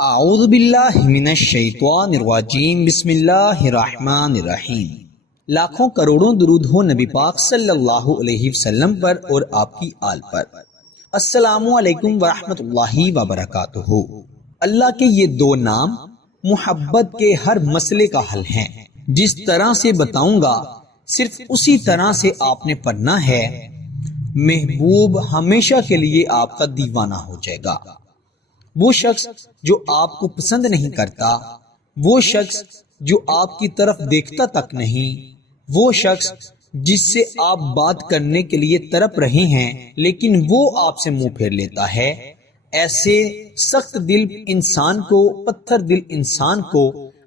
اعوذ باللہ من الشیطان الرجیم بسم اللہ الرحمن الرحیم۔ لاکھوں کروڑوں درود ہو نبی پاک صلی اللہ علیہ وسلم پر اور آپ کی آل پر۔ السلام علیکم ورحمۃ اللہ وبرکاتہ۔ اللہ کے یہ دو نام محبت کے ہر مسئلے کا حل ہیں۔ جس طرح سے بتاؤں گا صرف اسی طرح سے آپ نے پڑھنا ہے، محبوب ہمیشہ کے لیے آپ کا دیوانہ ہو جائے گا۔ وہ شخص جو آپ کو پسند نہیں کرتا، وہ شخص جو آپ کی طرف دیکھتا تک نہیں، وہ شخص جس سے آپ بات کرنے کے لیے تڑپ رہے ہیں لیکن وہ آپ سے منہ پھیر لیتا ہے، ایسے سخت دل انسان کو، پتھر دل انسان کو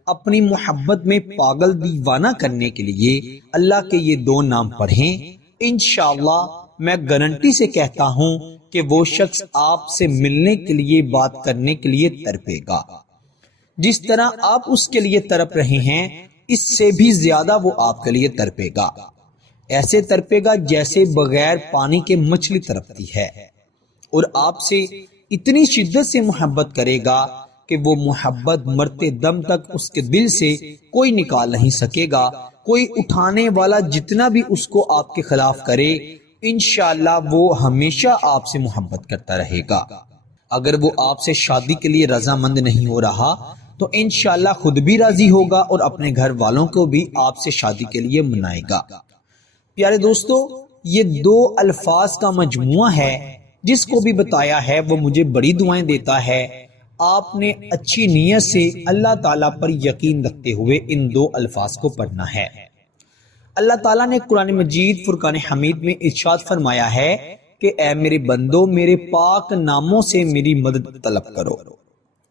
اپنی محبت میں پاگل دیوانہ کرنے کے لیے اللہ کے یہ دو نام پڑھیں۔ انشاءاللہ میں گارنٹی سے کہتا ہوں کہ وہ شخص آپ سے ملنے کے لیے، بات کرنے کے لیے تڑپے گا۔ جس طرح آپ اس کے لیے تڑپ رہے ہیں، اس سے بھی زیادہ وہ آپ کے لیے تڑپے گا۔ ایسے تڑپے گا جیسے بغیر پانی کے مچھلی تڑپتی ہے، اور آپ سے اتنی شدت سے محبت کرے گا کہ وہ محبت مرتے دم تک اس کے دل سے کوئی نکال نہیں سکے گا۔ کوئی اٹھانے والا جتنا بھی اس کو آپ کے خلاف کرے، انشاءاللہ وہ ہمیشہ آپ سے محبت کرتا رہے گا۔ اگر وہ آپ سے شادی کے لیے رضامند نہیں ہو رہا تو انشاءاللہ خود بھی راضی ہوگا اور اپنے گھر والوں کو بھی آپ سے شادی کے لیے منائے گا۔ پیارے دوستو، یہ دو الفاظ کا مجموعہ ہے، جس کو بھی بتایا ہے وہ مجھے بڑی دعائیں دیتا ہے۔ آپ نے اچھی نیت سے اللہ تعالیٰ پر یقین رکھتے ہوئے ان دو الفاظ کو پڑھنا ہے۔ اللہ تعالیٰ نے قرآن مجید فرقان حمید میں ارشاد فرمایا ہے کہ اے میرے بندو، میرے پاک ناموں سے میری مدد طلب کرو۔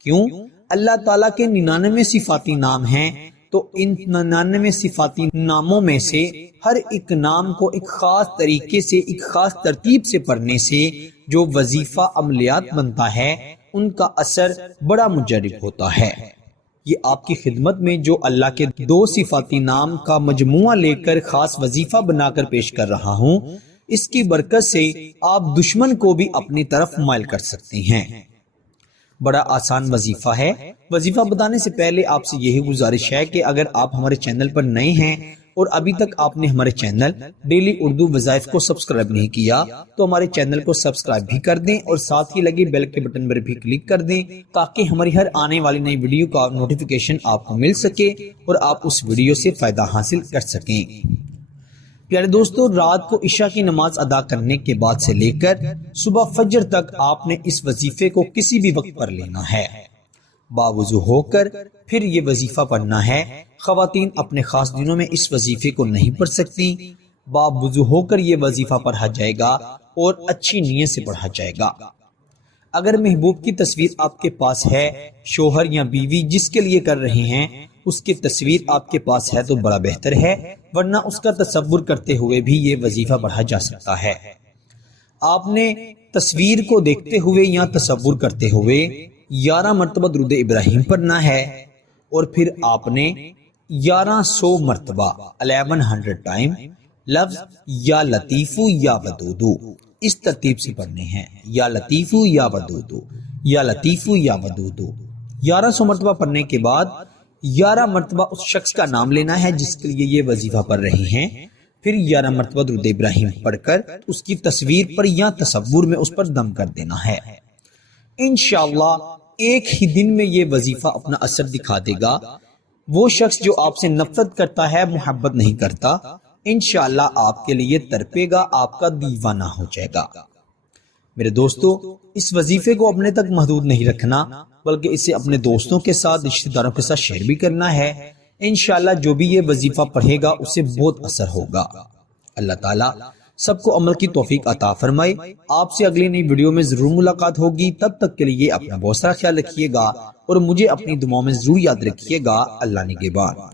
کیوں؟ اللہ تعالیٰ کے 99 صفاتی نام ہیں، تو ان 99 صفاتی ناموں میں سے ہر ایک نام کو ایک خاص طریقے سے، ایک خاص ترتیب سے پڑھنے سے جو وظیفہ عملیات بنتا ہے، ان کا اثر بڑا مجرب ہوتا ہے۔ یہ آپ کی خدمت میں جو اللہ کے دو صفاتی نام کا مجموعہ لے کر خاص وظیفہ بنا کر پیش کر رہا ہوں، اس کی برکت سے آپ دشمن کو بھی اپنی طرف مائل کر سکتے ہیں۔ بڑا آسان وظیفہ ہے۔ وظیفہ بتانے سے پہلے آپ سے یہی گزارش ہے کہ اگر آپ ہمارے چینل پر نئے ہیں اور ابھی تک آپ نے ہمارے چینل ڈیلی اردو وظائف کو سبسکرائب نہیں کیا تو ہمارے چینل کو سبسکرائب بھی کر دیں اور ساتھ ہی لگے بیل کے بٹن پر بھی کلک کر دیں تاکہ ہماری ہر آنے والی نئی ویڈیو کا نوٹیفیکیشن آپ کو مل سکے اور آپ اس ویڈیو سے فائدہ حاصل کر سکیں۔ پیارے دوستو، رات کو عشاء کی نماز ادا کرنے کے بعد سے لے کر صبح فجر تک آپ نے اس وظیفے کو کسی بھی وقت پر لینا ہے۔ باوضو ہو کر پھر یہ وظیفہ پڑھنا ہے۔ خواتین اپنے خاص دنوں میں اس وظیفے کو نہیں پڑھ سکتی۔ باوضو ہو کر یہ وظیفہ پڑھا جائے گا اور اچھی نیت سے پڑھا جائے گا۔ اگر محبوب کی تصویر آپ کے پاس ہے، شوہر یا بیوی جس کے لیے کر رہے ہیں اس کی تصویر آپ کے پاس ہے تو بڑا بہتر ہے، ورنہ اس کا تصور کرتے ہوئے بھی یہ وظیفہ پڑھا جا سکتا ہے۔ آپ نے تصویر کو دیکھتے ہوئے یا تصور کرتے ہوئے 11 مرتبہ درود ابراہیم پڑھنا ہے، اور پھر آپ نے 1100 مرتبہ 1100 ٹائم لفظ یا لطیف یا ودود اس ترتیب سے پڑھنے ہیں۔ یا لطیف یا ودود، یا لطیف یا ودود 1100 مرتبہ پڑھنے کے بعد 11 مرتبہ اس شخص کا نام لینا ہے جس کے لیے یہ وظیفہ پڑھ رہے ہیں، پھر 11 مرتبہ درود ابراہیم پڑھ کر اس کی تصویر پر یا تصور میں اس پر دم کر دینا ہے۔ انشاءاللہ ایک ہی دن میں یہ وظیفہ اپنا اثر دکھا دے گا۔ وہ شخص جو آپ سے نفرت کرتا ہے، محبت نہیں کرتا، انشاءاللہ آپ کے لیے تڑپے گا، آپ کا دیوانہ ہو جائے گا۔ میرے دوستو، اس وظیفے کو اپنے تک محدود نہیں رکھنا بلکہ اسے اپنے دوستوں کے ساتھ، رشتہ داروں کے ساتھ شیئر بھی کرنا ہے۔ انشاءاللہ جو بھی یہ وظیفہ پڑھے گا اسے بہت اثر ہوگا۔ اللہ تعالیٰ سب کو عمل کی توفیق عطا فرمائے۔ آپ سے اگلی نئی ویڈیو میں ضرور ملاقات ہوگی، تب تک کے لیے اپنا بہت سارا خیال رکھیے گا اور مجھے اپنی دعاؤں میں ضرور یاد رکھیے گا۔ اللہ نگہبان۔